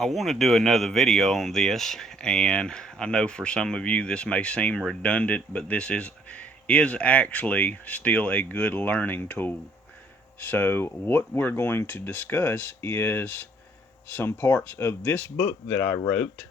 I want to do another video on this, and I know for some of you this may seem redundant, but this is actually still a good learning tool. So what we're going to discuss is some parts of this book that I wrote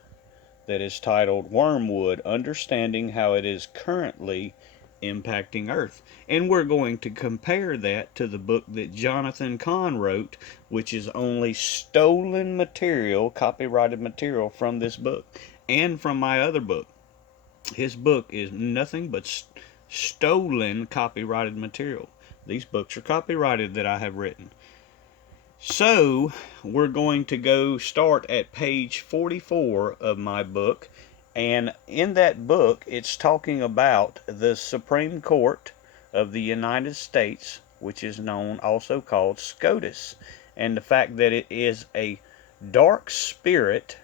that is titled Wormwood: Understanding How It Is Currently Impacting Earth. And we're going to compare that to the book that Johnathan Cahns wrote, which is only stolen material, copyrighted material from this book and from my other book. His book is nothing but stolen copyrighted material. These books are copyrighted that I have written. So we're going to go start at page 44 of my book, and in that book it's talking about the Supreme Court of the United States, which is known also called SCOTUS, and the fact that it is a dark spirit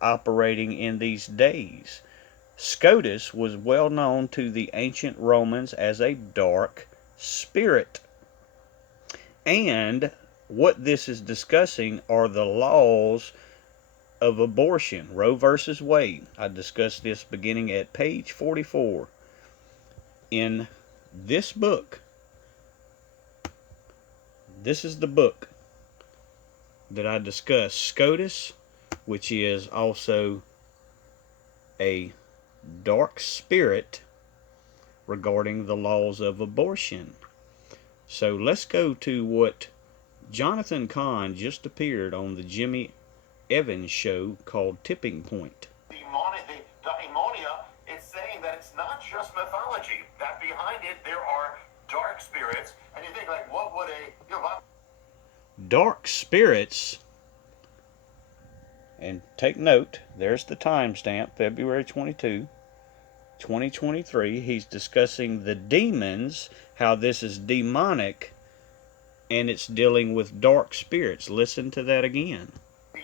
operating in these days. SCOTUS was well known to the ancient Romans as a dark spirit. And what this is discussing are the laws of abortion, Roe versus Wade. I discussed this beginning at page 44. In this book, this is the book that I discussed, SCOTUS, which is also a dark spirit regarding the laws of abortion. So let's go to what Johnathan Cahns just appeared on the Jimmy Evans show called Tipping Point. The daimonia is saying that it's not just mythology, that behind it there are dark spirits, and you think, like, what would dark spirits, and take note, there's the timestamp, February 22, 2023. He's discussing the demons, how this is demonic, and it's dealing with dark spirits. Listen to that again. The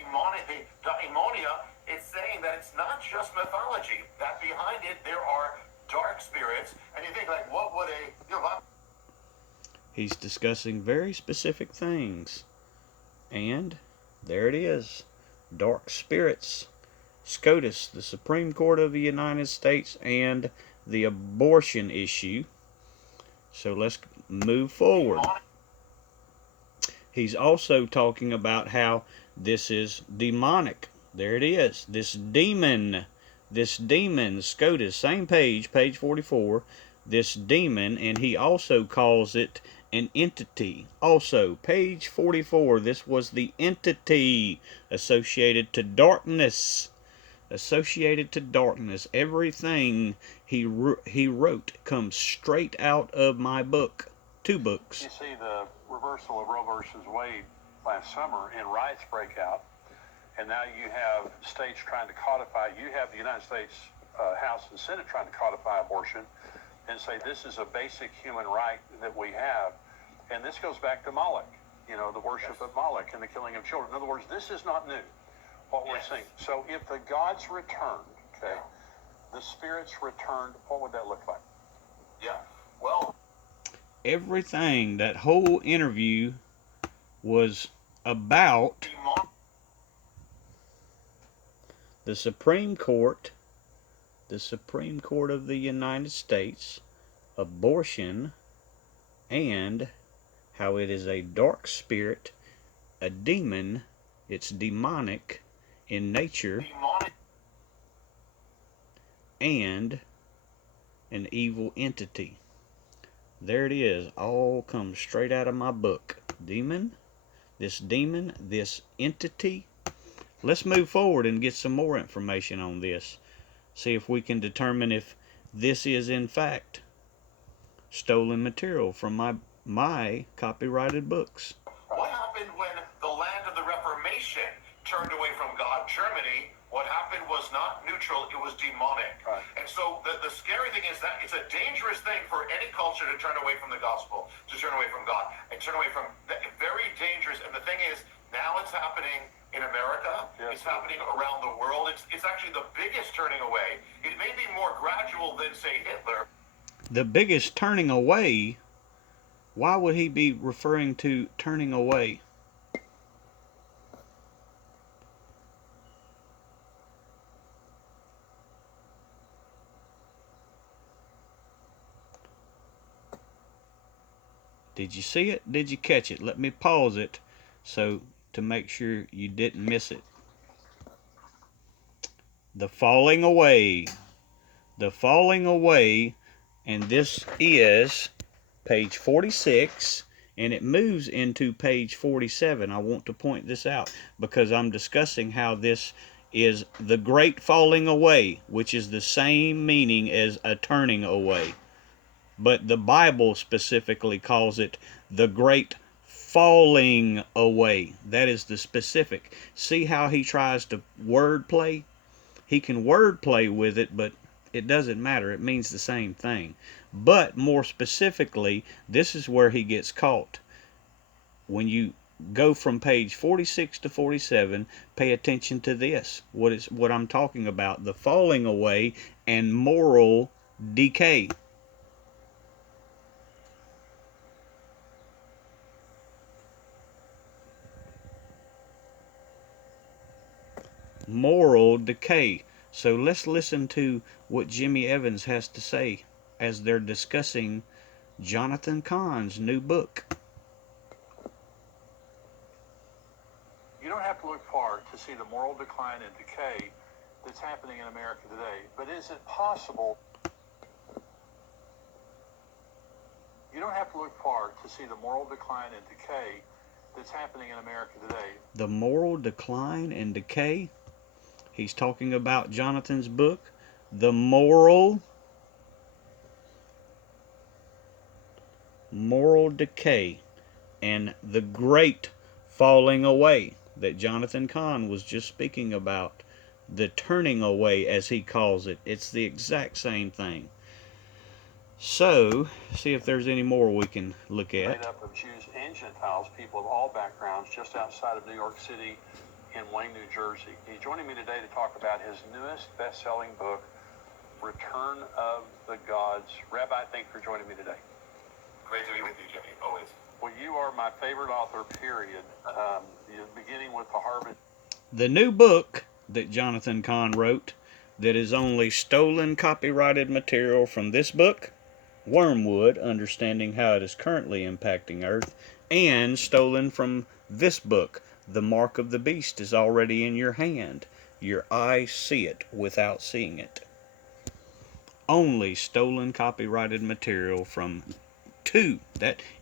daimonia is saying that it's not just mythology, that behind it there are dark spirits, and you think, like, what would He's discussing very specific things, and there it is, dark spirits. SCOTUS, the Supreme Court of the United States, and the abortion issue. So let's move forward. He's also talking about how this is demonic. There it is. This demon, SCOTUS, same page 44, this demon, and he also calls it an entity. Also, page 44, this was the entity associated to darkness. Everything he wrote comes straight out of my book. Two books. You see the reversal of Roe versus Wade last summer, and riots break out, and now you have states trying to codify. You have the United States House and Senate trying to codify abortion and say this is a basic human right that we have. And this goes back to Moloch, the worship of Moloch and the killing of children. In other words, this is not new, what we're seeing. So if the gods returned, the spirits returned, what would that look like? Yeah, well, everything, that whole interview was about the Supreme Court of the United States, abortion, and how it is a dark spirit, a demon, it's demonic in nature, and an evil entity. There it is, all comes straight out of my book. Demon, this entity. Let's move forward and get some more information on this. See if we can determine if this is in fact stolen material from my copyrighted books. What happened when the land of the Reformation turned away from God, Germany? What happened was not neutral, it was demonic. Right. And so the scary thing is that it's a dangerous thing for any culture to turn away from the gospel, to turn away from God, and turn away from, very dangerous. And the thing is, now it's happening in America, it's happening around the world. It's actually the biggest turning away. It may be more gradual than, say, Hitler. The biggest turning away? Why would he be referring to turning away? Did you see it? Did you catch it? Let me pause it so to make sure you didn't miss it. The falling away. The falling away, and this is page 46, and it moves into page 47. I want to point this out because I'm discussing how this is the great falling away, which is the same meaning as a turning away. But the Bible specifically calls it the great falling away. That is the specific. See how he tries to word play? He can word play with it, but it doesn't matter. It means the same thing. But more specifically, this is where he gets caught. When you go from page 46 to 47, pay attention to this. What I'm talking about, the falling away and moral decay. Moral decay. So let's listen to what Jimmy Evans has to say as they're discussing Johnathan Cahns' new book. You don't have to look far to see the moral decline and decay that's happening in America today. But is it possible? You don't have to look far to see the moral decline and decay that's happening in America today. The moral decline and decay? He's talking about Johnathan's book, The Moral Decay and the Great Falling Away that Johnathan Cahn was just speaking about. The turning away, as he calls it. It's the exact same thing. So, see if there's any more we can look at. Made up of Jews and Gentiles, people of all backgrounds, just outside of New York City in Wayne, New Jersey. He's joining me today to talk about his newest best-selling book, Return of the Gods. Rabbi, thank you for joining me today. Great to be with you, Jimmy, always. Well, you are my favorite author, period. Beginning with the Harvard. The new book that Johnathan Cahn wrote that is only stolen copyrighted material from this book, Wormwood, Understanding How It Is Currently Impacting Earth, and stolen from this book, The Mark of the Beast, is already in your hand. Your eyes see it without seeing it. Only stolen copyrighted material from two.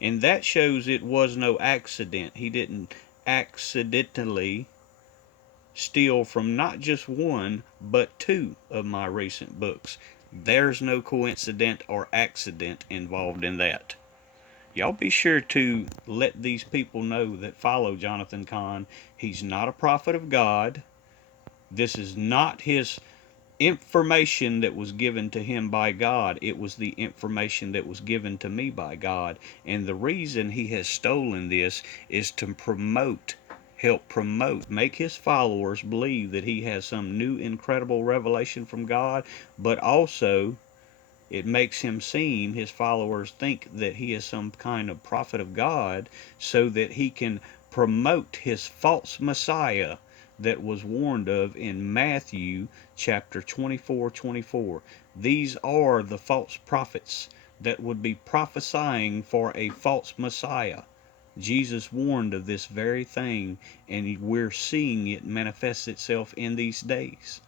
And that shows it was no accident. He didn't accidentally steal from not just one, but two of my recent books. There's no coincidence or accident involved in that. Y'all be sure to let these people know that follow Johnathan Cahn. He's not a prophet of God. This is not his information that was given to him by God. It was the information that was given to me by God. And the reason he has stolen this is to help promote, make his followers believe that he has some new incredible revelation from God, but also it makes his followers think that he is some kind of prophet of God so that he can promote his false Messiah that was warned of in Matthew chapter 24:24. These are the false prophets that would be prophesying for a false Messiah. Jesus warned of this very thing, and we're seeing it manifest itself in these days.